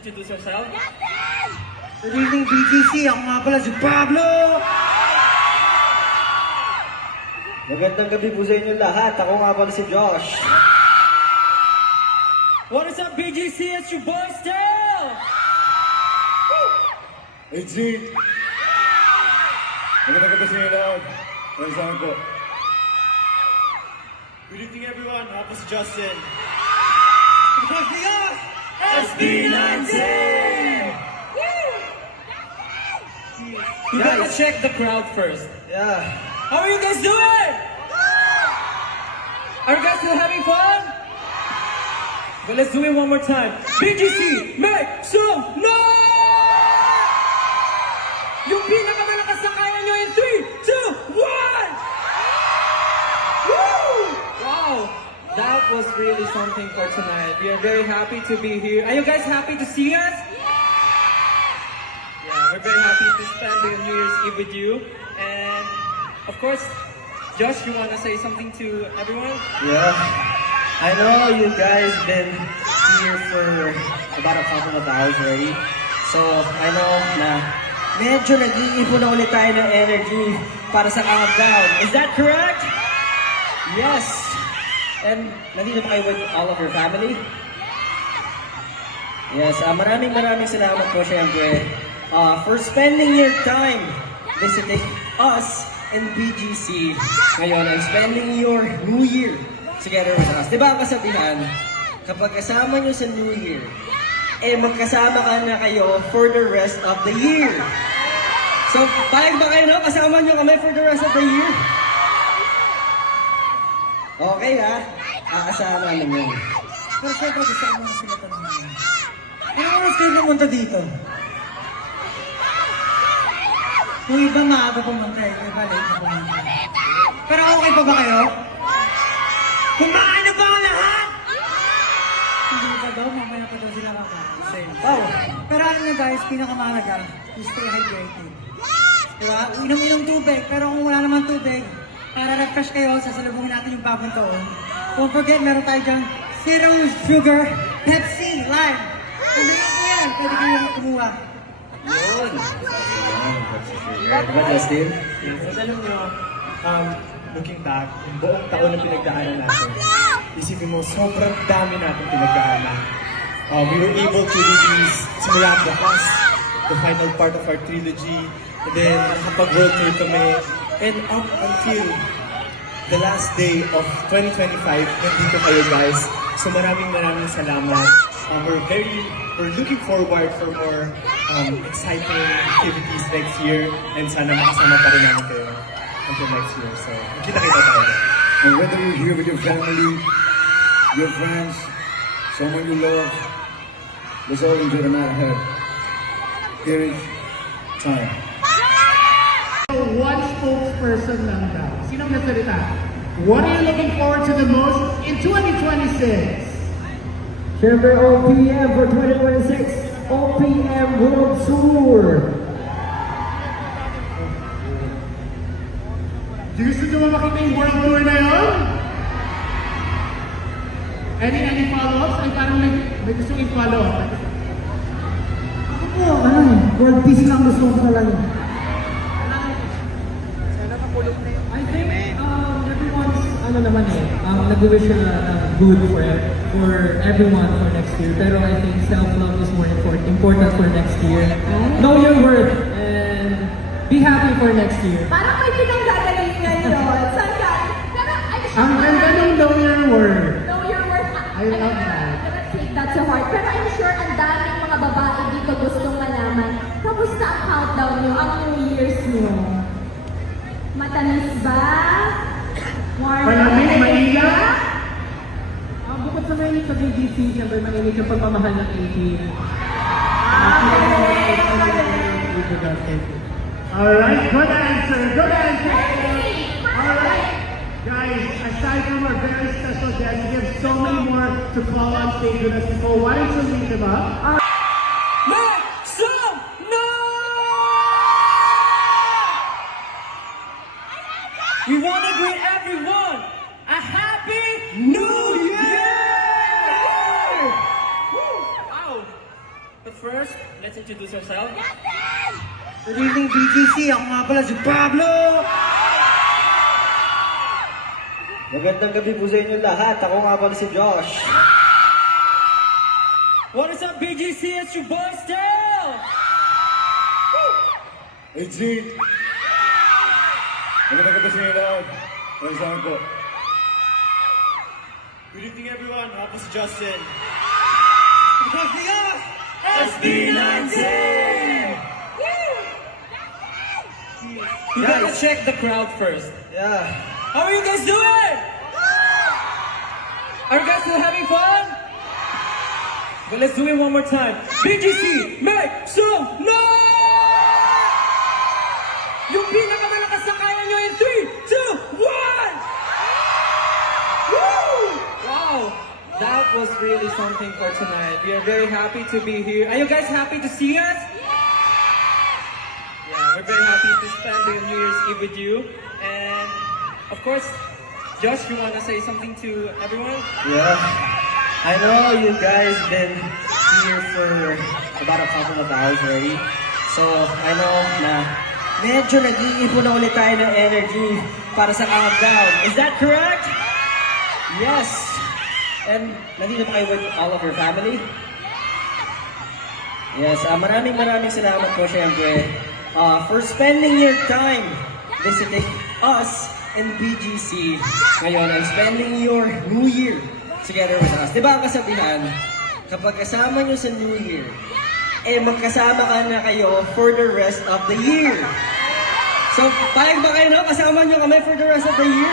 introduce yourself? Good evening, BGC. Ako nga pala si Pablo! Magandang gabi po sa inyo lahat. Ako nga pala si Josh. What is up, BGC? It's your boy Stel! Hey, G! Magandang gabi sa inyo lahat. Maraming po. Good evening, everyone. Ako si Justin. SB19! You gotta check the crowd first. Yeah. How are you guys doing? Are you guys still having fun? But let's do it one more time. BGC, make some noise! Yung pinakamalakas na kaya nyo in 3, 2, 1! Woo! Wow! That was really something for tonight. We are very happy to be here. Are you guys happy to see us? Yeah, we're very happy to spend the New Year's Eve with you. And of course, Josh, you want to say something to everyone? Yeah. I know you guys been here for about a couple of hours already. So, I know na medyo nag-iipon na ulit tayo ng energy para sa countdown. Is that correct? Yes. And nandito pa kayo with all of your family? Yes, maraming salamat po syempre for spending your time visiting us in BGC ngayon and spending your New Year together with us. Diba ang kasabihan, kapag kasama nyo sa New Year, magkasama ka na kayo for the rest of the year. So, payag ba kayo, no? Kasama nyo kami for the rest of the year? Okay, ha? Kasama naman. Pero syempre gusto ko muna sila tanongin. Anong oras kayo pumunta dito? Kung iba maaga pumunta, iba late na pumunta. Pero okay pa ba kayo? Kumain na ba ang lahat? Hindi pa daw, mamaya pa daw sila kakain. Wow! Pero ano na guys, pinakamahalaga, is stay hydrated. Diba? Inom-inom tubig, pero kung wala naman tubig, para refresh kayo, sasalubungin natin yung bagong taon. Don't forget, meron tayo dyan, zero sugar, Pepsi, lime. Pwede natin yan, pwede kayo kumuha. Yun! Diba, Justin? Yes, alam nyo, looking back, yung buong taon na pinagdaanan natin, isipin mo, sobrang dami natin pinagdaanan. We were able to release simula ang wakas, the final part of our trilogy, and then nakapag-world tour kami, and up until the last day of 2025, nandito kayo guys. So maraming salamat. We're looking forward for more exciting activities next year, and sana makasama pa rin namin kayo until next year. So, kita-kita tayo. And whether you're here with your family, your friends, someone you love, let's all enjoy the night ahead. Here is time. One spokesperson lang daw. Sinong nagsalita? What are you looking forward to the most in 2026? Siyempre, OPM for 2026, OPM World Tour. Gusto nyo ba makita yung world tour na yun? Any follow-ups? Ay parang may gusto yung follow-up. Ako po, world peace lang gusto ko talaga. I think everyone's nag-wish good for everyone for next year. Pero I think self-love is more important for next year. Know your worth and be happy for next year. Parang may pinanggagalingan yun. Saan ka? Pero I'm sure... Ang ganda ng know your worth. Know your worth. I love that. I'm gonna take that to heart. Pero I'm sure ang daming mga babae dito gustong malaman. Kamusta ang countdown nyo? Ang New Year's nyo? Matamis ba? Warm Malamig, ba? maila? Bukod sa mainit sa BGC, siyempre mainit yung pagmamahal ng 18. Alright, good answer, good answer. Alright, guys, aside from our very special guests, we have so many more to call on stage with us before. Why don't you leave them up? Make some noise! We want to greet everyone a happy New Year! Woo! Wow! first, let's introduce ourselves. Good evening, BGC. Ako nga pala si Pablo! Magandang gabi po sa inyo lahat. Ako nga pala si Josh. What is up, BGC? It's your boy Still! Hey, G! Magandang gabi sa inyo lahat. Maraming po. Good evening everyone, ako si Justin. SB19! You gotta check the crowd first. Yeah. How are you guys doing? Are you guys still having fun? Well, let's do it one more time. BGC, make some noise! Yung pinakamalakas na kaya nyo in 3, 2, 1! Woo! Wow! That was really something for tonight. We are very happy to be here. Are you guys happy to see us? Yeah, we're very happy to spend the New Year's Eve with you. And of course, Josh, you want to say something to everyone? Yeah. I know you guys been here for about a couple of hours already. So, I know na medyo nag-iipon na ulit tayo ng energy para sa countdown. Is that correct? Yes. And nandito pa kayo with all of your family? Yes, maraming salamat po syempre for spending your time visiting us and BGC ngayon and spending your New Year together with us. Diba ang kasabihan, kapag kasama nyo sa New Year, magkasama ka na kayo for the rest of the year. So, payag ba kayo no? Kasama nyo kami for the rest of the year?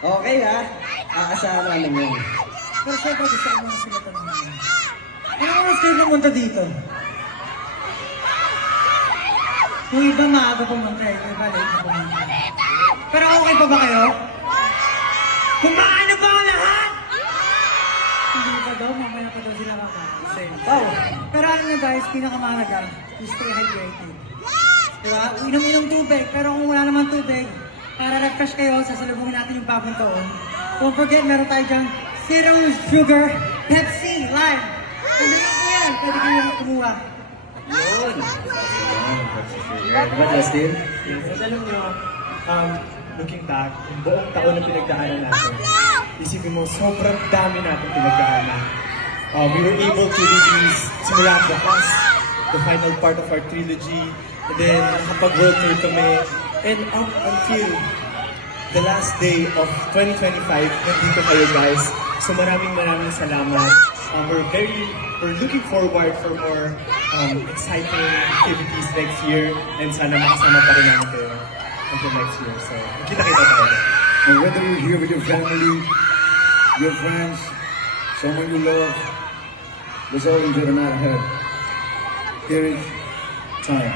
Okay ha? Kasama naman. Pero syempre gusto ko muna sila tanongin. Anong oras kayo pumunta dito? Yung iba maaga pumunta eh, yung iba late na pumunta. Pero okay pa ba kayo? Kumaano ba ang lahat? Hindi pa daw, mamaya pa daw sila kakain. Wow! Pero alam nyo guys, pinakamahalaga, you stay hydrated. Diba? Inom-inom tubig, pero kung wala naman tubig, para refresh kayo, sasalubungin natin yung bagong taon. Don't forget, meron tayo dyan, zero sugar, Pepsi, lime. Pwede lang po yan, pwede kayo kumuha. Yun! Diba, Justin? Yes, at alam nyo, looking back, yung buong taon na pinagdaanan natin, isipin mo, sobrang dami natin pinagdaanan. We were able to release simula ang Bakas, the final part of our trilogy, and then nakapag-world tour kami, and up until the last day of 2025, nandito kayo guys. So maraming salamat. We're looking forward for more exciting activities next year, and sana makasama pa rin namin kayo until next year. So, kita-kita tayo. And whether you're here with your family, your friends, someone you love, let's all enjoy the night ahead. Here is time.